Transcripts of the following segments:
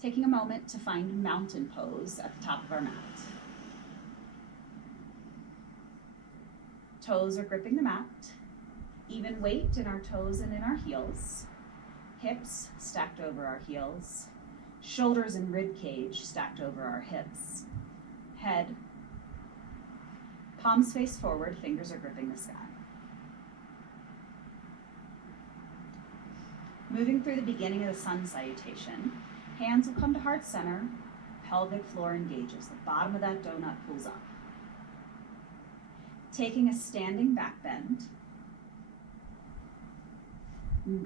taking a moment to find mountain pose at the top of our mat. Toes are gripping the mat, even weight in our toes and in our heels, hips stacked over our heels, shoulders and rib cage stacked over our hips, head, palms face forward, fingers are gripping the sky. Moving through the beginning of the sun salutation, hands will come to heart center, pelvic floor engages, the bottom of that donut pulls up. Taking a standing back bend,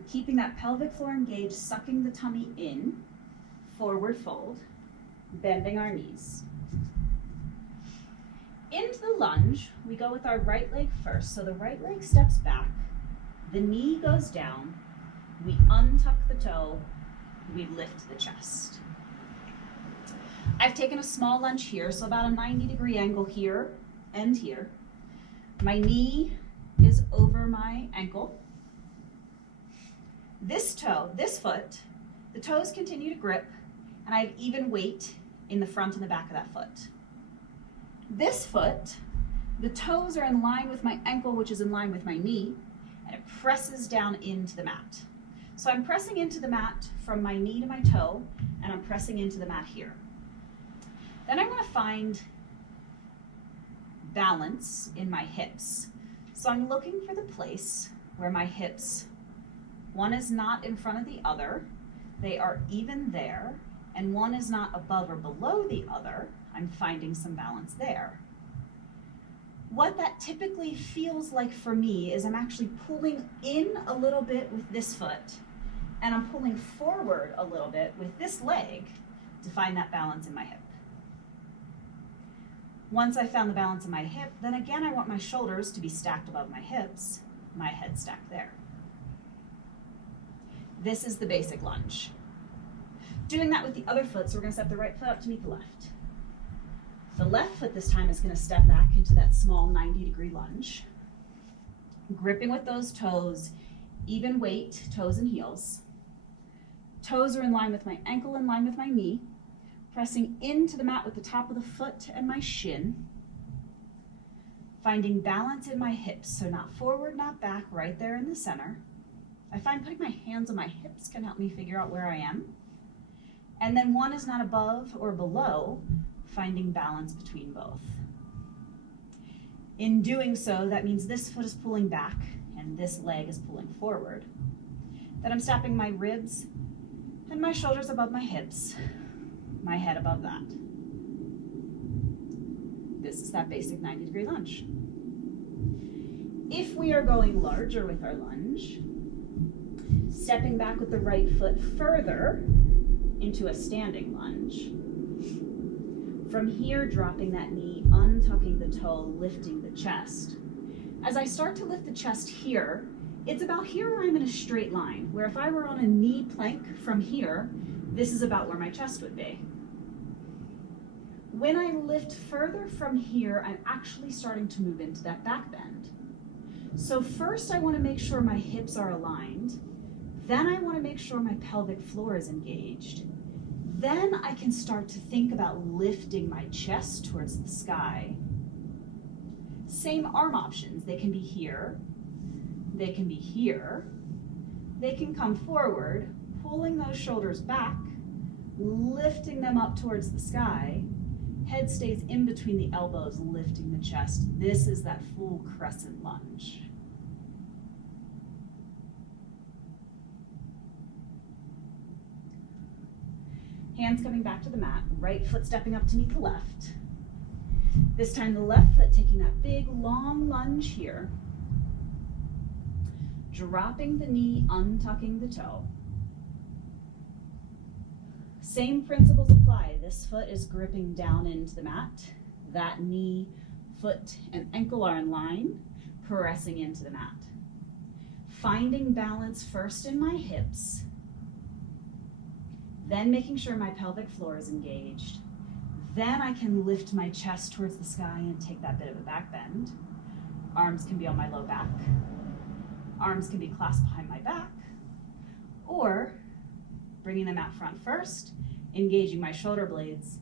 keeping that pelvic floor engaged, sucking the tummy in, forward fold, bending our knees. Into the lunge, we go with our right leg first. So the right leg steps back, the knee goes down, we untuck the toe, we lift the chest. I've taken a small lunge here, so about a 90-degree angle here and here. My knee is over my ankle. This foot, the toes continue to grip, and I have even weight in the front and the back of that foot. This foot, the toes are in line with my ankle, which is in line with my knee, and it presses down into the mat. So I'm pressing into the mat from my knee to my toe, and I'm pressing into the mat here. Then I'm going to find balance in my hips. So I'm looking for the place where my hips, one is not in front of the other, they are even there, and one is not above or below the other. I'm finding some balance there. What that typically feels like for me is I'm actually pulling in a little bit with this foot, and I'm pulling forward a little bit with this leg to find that balance in my hip. Once I found the balance in my hip, then again I want my shoulders to be stacked above my hips, my head stacked there. This is the basic lunge. Doing that with the other foot, so we're going to step the right foot up to meet the left. The left foot this time is going to step back into that small 90-degree lunge. Gripping with those toes, even weight, toes and heels. Toes are in line with my ankle, in line with my knee. Pressing into the mat with the top of the foot and my shin. Finding balance in my hips, so not forward, not back, right there in the center. I find putting my hands on my hips can help me figure out where I am. And then one is not above or below, finding balance between both. In doing so, that means this foot is pulling back and this leg is pulling forward. Then I'm stopping my ribs and my shoulders above my hips, my head above that. This is that basic 90-degree lunge. If we are going larger with our lunge, stepping back with the right foot further into a standing lunge. From here, dropping that knee, untucking the toe, lifting the chest. As I start to lift the chest here, it's about here where I'm in a straight line, where if I were on a knee plank from here, this is about where my chest would be. When I lift further from here, I'm actually starting to move into that back bend. So first I want to make sure my hips are aligned. Then I want to make sure my pelvic floor is engaged. Then I can start to think about lifting my chest towards the sky. Same arm options. They can be here. They can be here. They can come forward, pulling those shoulders back, lifting them up towards the sky. Head stays in between the elbows, lifting the chest. This is that full crescent lunge. Hands coming back to the mat, right foot stepping up to meet the left. This time the left foot taking that big long lunge here. Dropping the knee, untucking the toe. Same principles apply. This foot is gripping down into the mat. That knee, foot, and ankle are in line, pressing into the mat. Finding balance first in my hips, then making sure my pelvic floor is engaged. Then I can lift my chest towards the sky and take that bit of a back bend. Arms can be on my low back. Arms can be clasped behind my back, or bringing them out front first engaging my shoulder blades,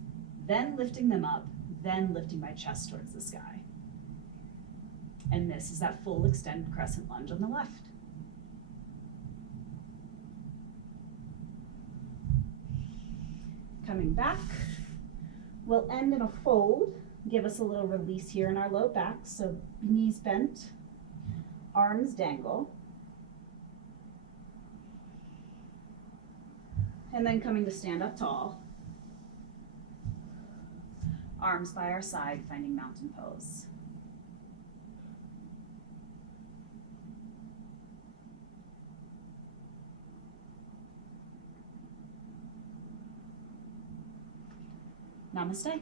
then lifting them up, then lifting my chest towards the sky. And this is that full extended crescent lunge on the left. Coming back, we'll end in a fold, give us a little release here in our low back, so knees bent, arms dangle. And then coming to stand up tall, arms by our side, finding mountain pose. Namaste.